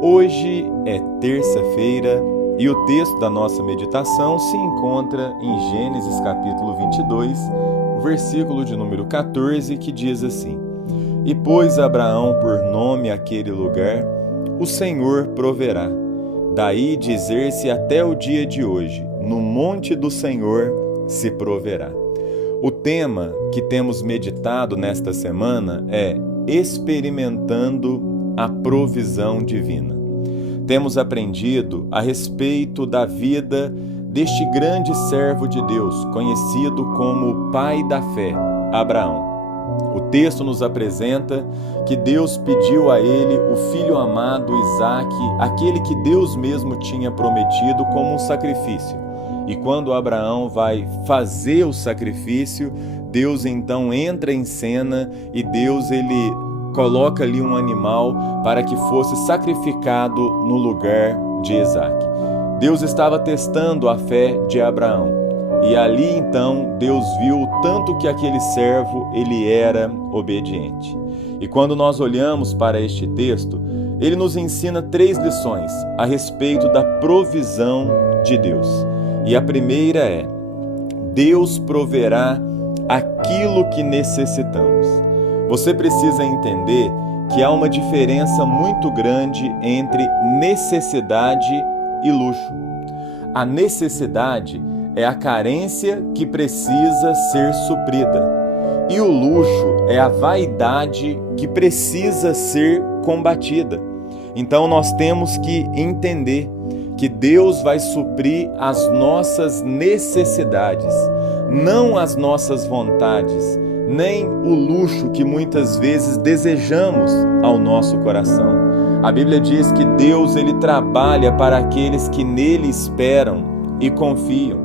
Hoje é terça-feira e o texto da nossa meditação se encontra em Gênesis capítulo 22, versículo de número 14, que diz assim: E pôs Abraão por nome aquele lugar, o Senhor proverá. Daí dizer-se até o dia de hoje, no monte do Senhor se proverá. O tema que temos meditado nesta semana é experimentando a provisão divina. Temos aprendido a respeito da vida deste grande servo de Deus, conhecido como o pai da fé, Abraão. O texto nos apresenta que Deus pediu a ele o filho amado Isaque, aquele que Deus mesmo tinha prometido como um sacrifício. E quando Abraão vai fazer o sacrifício, Deus então entra em cena e Deus ele coloca ali um animal para que fosse sacrificado no lugar de Isaque. Deus estava testando a fé de Abraão. E ali então Deus viu o tanto que aquele servo ele era obediente. E quando nós olhamos para este texto, ele nos ensina 3 lições a respeito da provisão de Deus. E a primeira é: Deus proverá aquilo que necessitamos. Você precisa entender que há uma diferença muito grande entre necessidade e luxo. A necessidade é a carência que precisa ser suprida. E o luxo é a vaidade que precisa ser combatida. Então nós temos que entender que Deus vai suprir as nossas necessidades, não as nossas vontades, nem o luxo que muitas vezes desejamos ao nosso coração. A Bíblia diz que Deus ele trabalha para aqueles que nele esperam e confiam.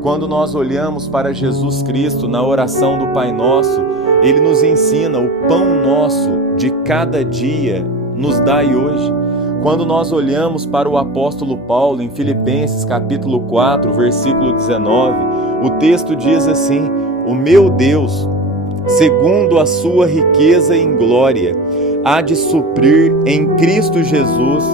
Quando nós olhamos para Jesus Cristo na oração do Pai Nosso, ele nos ensina: o pão nosso de cada dia nos dai hoje. Quando nós olhamos para o apóstolo Paulo em Filipenses capítulo 4, versículo 19, o texto diz assim: o meu Deus, segundo a sua riqueza em glória, há de suprir em Cristo Jesus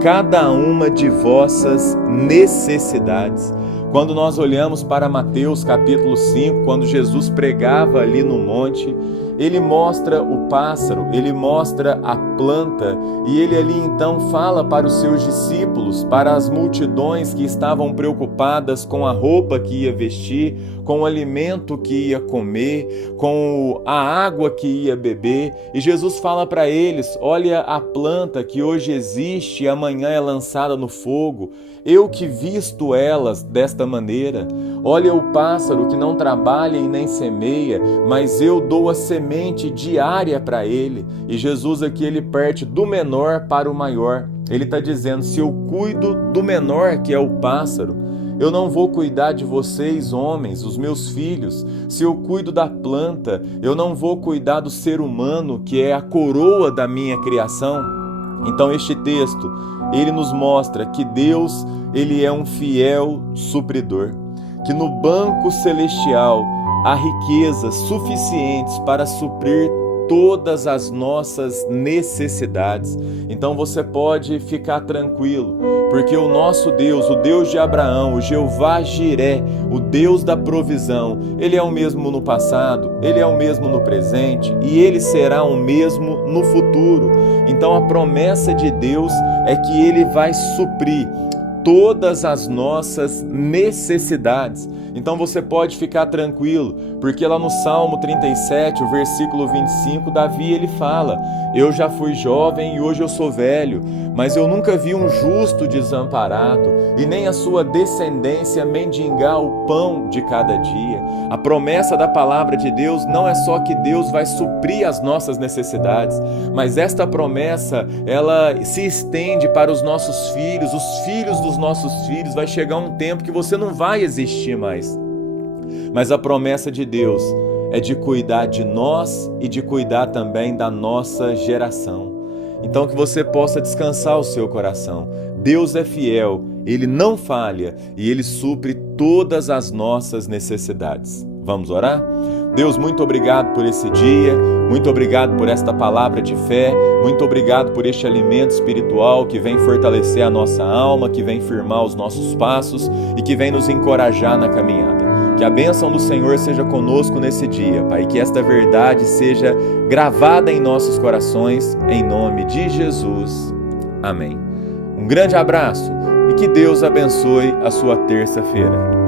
cada uma de vossas necessidades. Quando nós olhamos para Mateus capítulo 5, quando Jesus pregava ali no monte, ele mostra o pássaro, ele mostra a planta e ele ali então fala para os seus discípulos, para as multidões que estavam preocupadas com a roupa que ia vestir, com o alimento que ia comer, com a água que ia beber. E Jesus fala para eles: olha a planta que hoje existe e amanhã é lançada no fogo. Eu que visto elas desta maneira. Olha o pássaro que não trabalha e nem semeia, mas eu dou a semente diária para ele. E Jesus aqui ele parte do menor para o maior. Ele está dizendo: se eu cuido do menor, que é o pássaro, eu não vou cuidar de vocês, homens, os meus filhos. Se eu cuido da planta, eu não vou cuidar do ser humano, que é a coroa da minha criação. Então este texto, ele nos mostra que Deus, ele é um fiel supridor, que no banco celestial há riquezas suficientes para suprir todas as nossas necessidades. Então você pode ficar tranquilo, porque o nosso Deus, o Deus de Abraão, o Jeová Jiré, o Deus da provisão, ele é o mesmo no passado, ele é o mesmo no presente e ele será o mesmo no futuro. Então a promessa de Deus é que ele vai suprir todas as nossas necessidades. Então você pode ficar tranquilo, porque lá no Salmo 37, o versículo 25, Davi ele fala: eu já fui jovem e hoje eu sou velho, mas eu nunca vi um justo desamparado e nem a sua descendência mendigar o pão de cada dia. A promessa da palavra de Deus não é só que Deus vai suprir as nossas necessidades, mas esta promessa ela se estende para os nossos filhos, os filhos dos nossos filhos. Vai chegar um tempo que você não vai existir mais. Mas a promessa de Deus é de cuidar de nós e de cuidar também da nossa geração. Então que você possa descansar o seu coração. Deus é fiel, Ele não falha e Ele supre todas as nossas necessidades. Vamos orar? Deus, muito obrigado por esse dia, muito obrigado por esta palavra de fé, muito obrigado por este alimento espiritual que vem fortalecer a nossa alma, que vem firmar os nossos passos e que vem nos encorajar na caminhada. Que a bênção do Senhor seja conosco nesse dia, Pai, que esta verdade seja gravada em nossos corações, em nome de Jesus. Amém. Um grande abraço e que Deus abençoe a sua terça-feira.